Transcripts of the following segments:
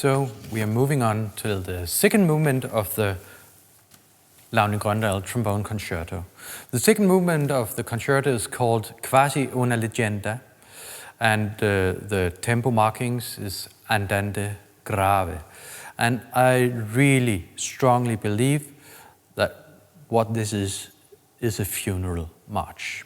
So we are moving on to the second movement of the Launy Grondahl Trombone Concerto. The second movement of the concerto is called Quasi una leggenda, and the tempo markings is andante grave. And I really strongly believe that what this is a funeral march,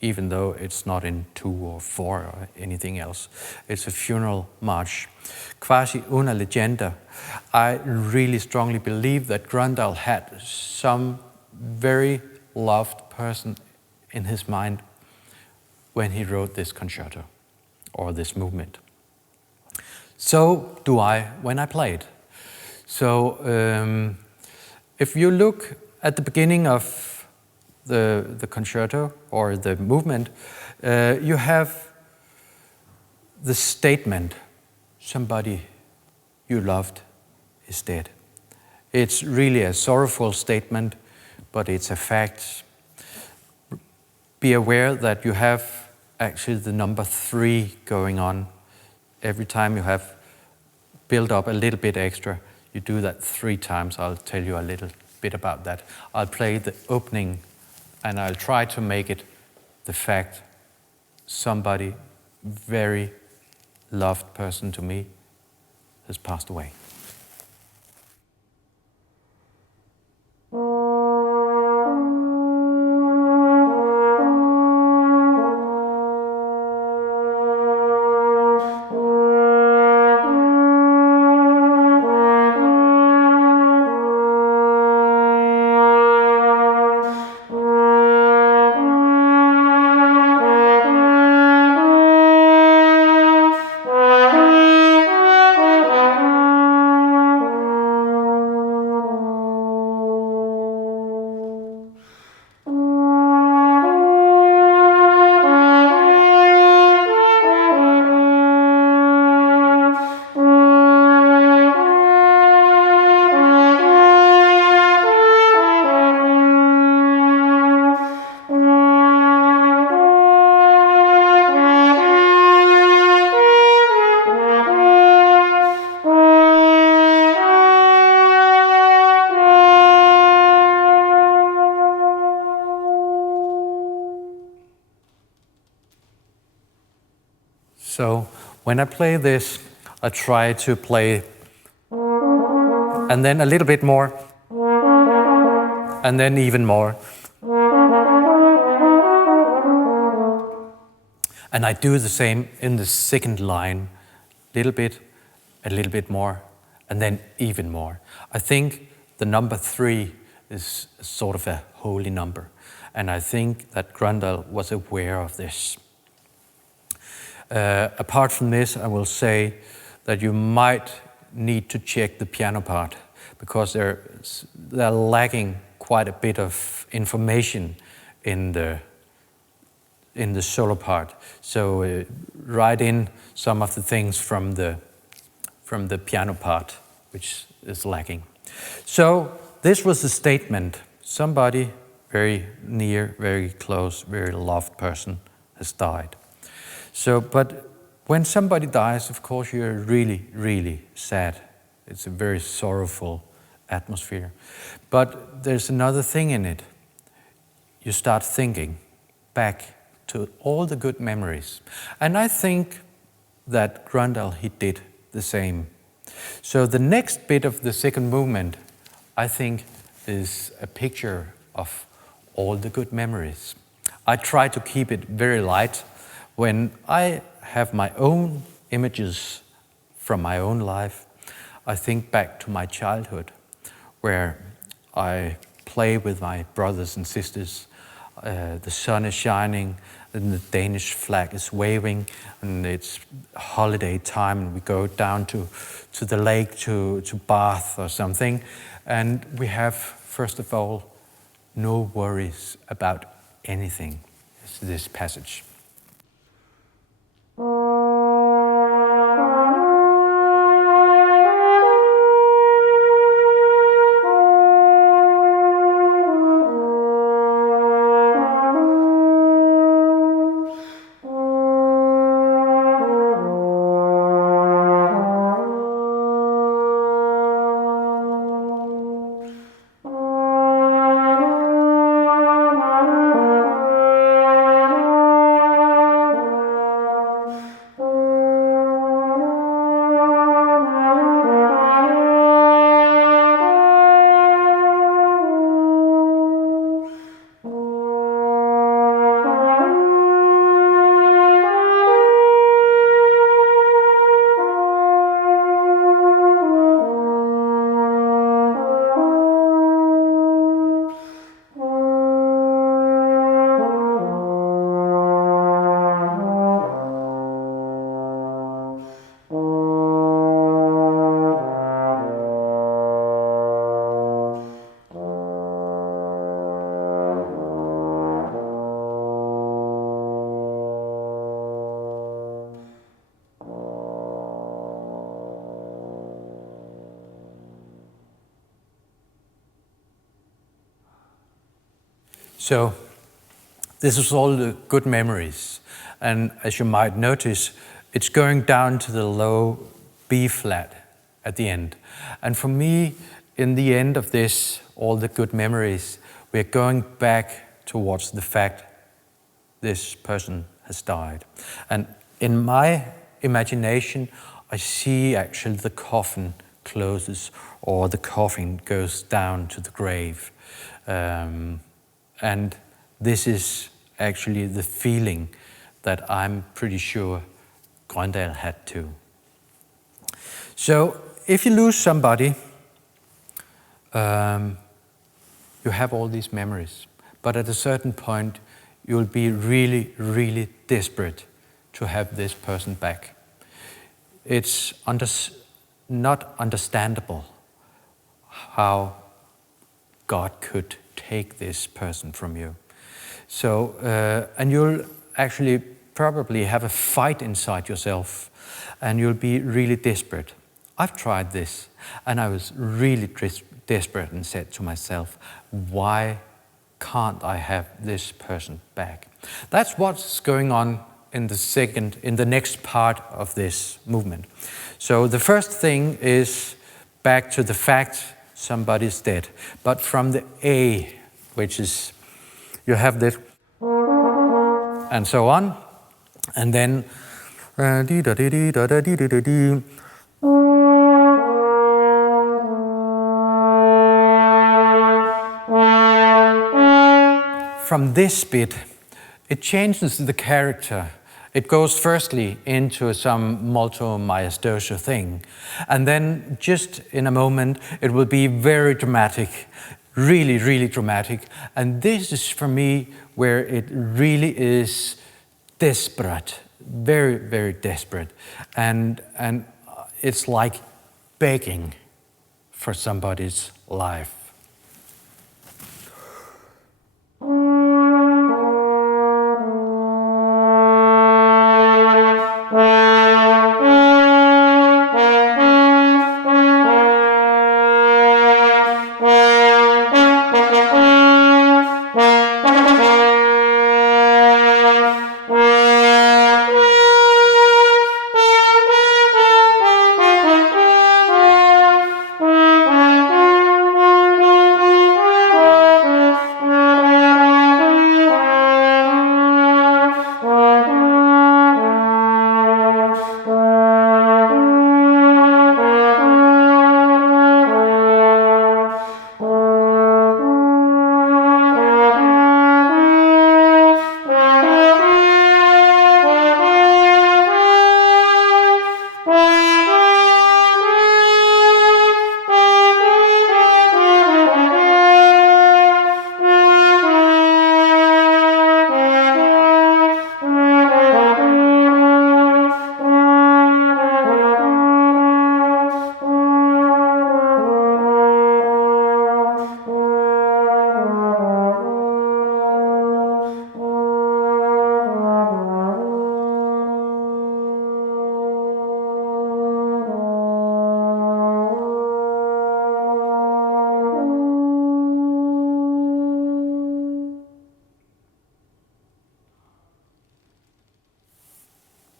even though it's not in 2 or 4 or anything else. It's a funeral march. Quasi una leggenda. I really strongly believe that Grondahl had some very loved person in his mind when he wrote this concerto or this movement. So do I when I play it. So if you look at the beginning of the concerto or the movement, you have the statement, somebody you loved is dead. It's really a sorrowful statement, but it's a fact. Be aware that you have actually the number 3 going on. Every time you have built up a little bit extra, you do that 3 times. I'll tell you a little bit about that. I'll play the opening and I'll try to make it the fact somebody very loved person to me has passed away. So when I play this, I try to play and then a little bit more and then even more. And I do the same in the second line, little bit, a little bit more, and then even more. I think the number 3 is sort of a holy number. And I think that Grondahl was aware of this. Apart from this, I will say that you might need to check the piano part because they're lacking quite a bit of information in the solo part. So write in some of the things from the piano part, which is lacking. So this was the statement. Somebody very near, very close, very loved person has died. So, but when somebody dies, of course, you're really, really sad. It's a very sorrowful atmosphere. But there's another thing in it. You start thinking back to all the good memories. And I think that Grondahl, he did the same. So the next bit of the second movement, I think, is a picture of all the good memories. I try to keep it very light. When I have my own images from my own life, I think back to my childhood, where I play with my brothers and sisters. The sun is shining, and the Danish flag is waving, and it's holiday time, and we go down to the lake to bath or something. And we have, first of all, no worries about anything. It's this passage. So this is all the good memories. And as you might notice, it's going down to the low B flat at the end. And for me, in the end of this, all the good memories, we're going back towards the fact this person has died. And in my imagination, I see actually the coffin closes or the coffin goes down to the grave. And this is actually the feeling that I'm pretty sure Grondahl had too. So if you lose somebody, you have all these memories, but at a certain point, you'll be really, really desperate to have this person back. It's not understandable how God could take this person from you. So, and you'll actually probably have a fight inside yourself, and you'll be really desperate. I've tried this, and I was really desperate and said to myself, why can't I have this person back? That's what's going on in the next part of this movement. So the first thing is back to the fact somebody's dead, but from the A, which is, you have this, and so on, and then from this bit, it changes the character. It goes firstly into some molto maestoso thing, and then just in a moment it will be very dramatic, really, really dramatic. And this is for me where it really is desperate, very, very desperate. And it's like begging for somebody's life.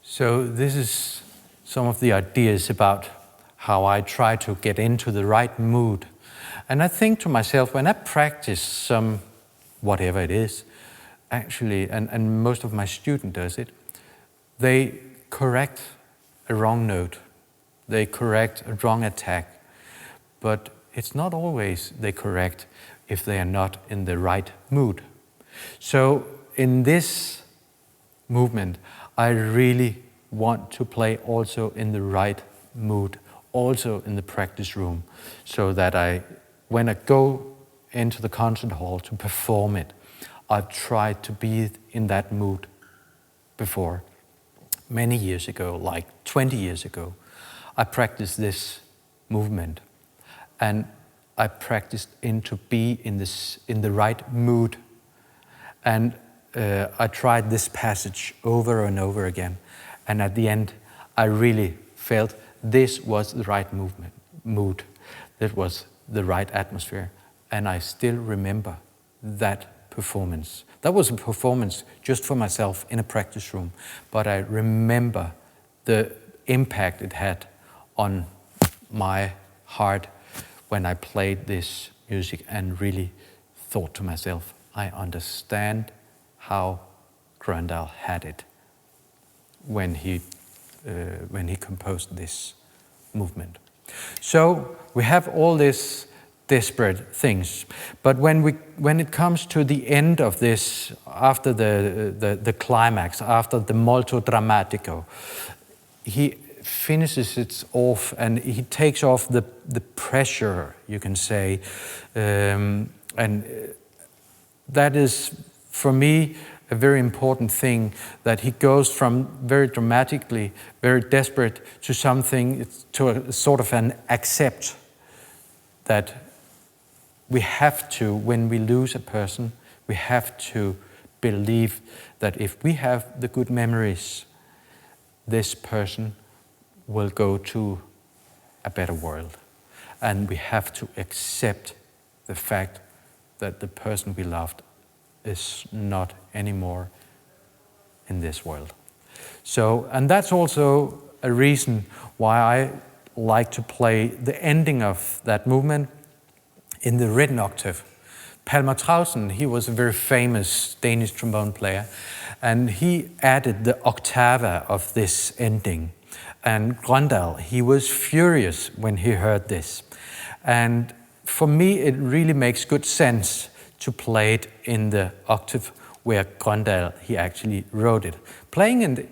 So this is some of the ideas about how I try to get into the right mood. And I think to myself, when I practice some, whatever it is, actually, and most of my students does it, they correct a wrong note. They correct a wrong attack. But it's not always they correct if they are not in the right mood. So in this movement, I really want to play also in the right mood, also in the practice room, so that when I go into the concert hall to perform it, I've tried to be in that mood before. Many years ago, like 20 years ago, I practiced this movement, and I practiced to be in the right mood. And I tried this passage over and over again. And at the end, I really felt this was the right mood. That was the right atmosphere. And I still remember that performance. That was a performance just for myself in a practice room, but I remember the impact it had on my heart when I played this music and really thought to myself, I understand how Grondahl had it when he composed this movement. So we have all these desperate things, but when it comes to the end of this, after the climax, after the molto drammatico, he finishes it off and he takes off the pressure, you can say, and that is for me a very important thing, that he goes from very dramatically, very desperate to something, to a sort of an accept that we have to, when we lose a person, we have to believe that if we have the good memories, this person will go to a better world. And we have to accept the fact that the person we loved is not anymore in this world. So, and that's also a reason why I like to play the ending of that movement in the written octave. Palmer Trausen, he was a very famous Danish trombone player, and he added the octava of this ending. And Grondahl, he was furious when he heard this. And for me, it really makes good sense to play it in the octave where Grondahl, he actually wrote it. Playing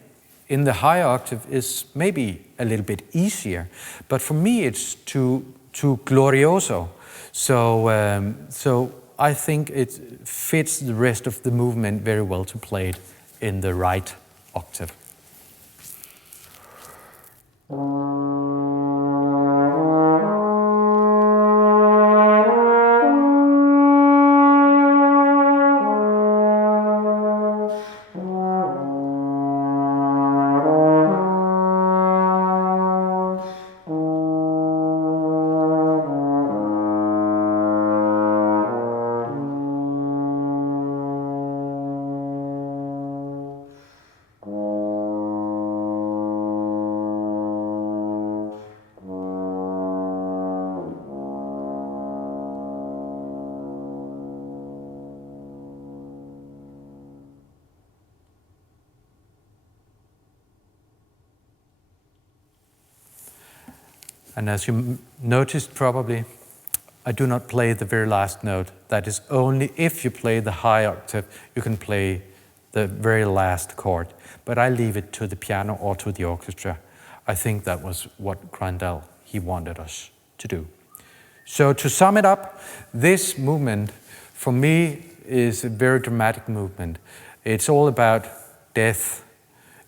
in the higher octave is maybe a little bit easier, but for me it's too glorioso. So I think it fits the rest of the movement very well to play it in the right octave. And as you noticed probably, I do not play the very last note. That is only if you play the high octave, you can play the very last chord. But I leave it to the piano or to the orchestra. I think that was what Grondahl, he wanted us to do. So to sum it up, this movement for me is a very dramatic movement. It's all about death.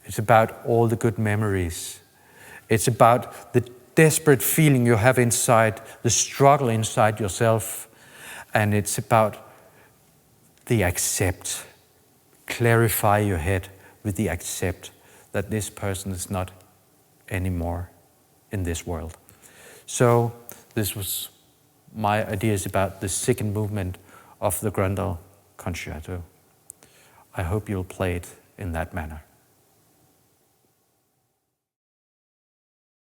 It's about all the good memories. It's about the desperate feeling you have inside, the struggle inside yourself, and it's about the accept. Clarify your head with the accept that this person is not anymore in this world. So this was my ideas about the second movement of the Grondahl Concerto. I hope you'll play it in that manner.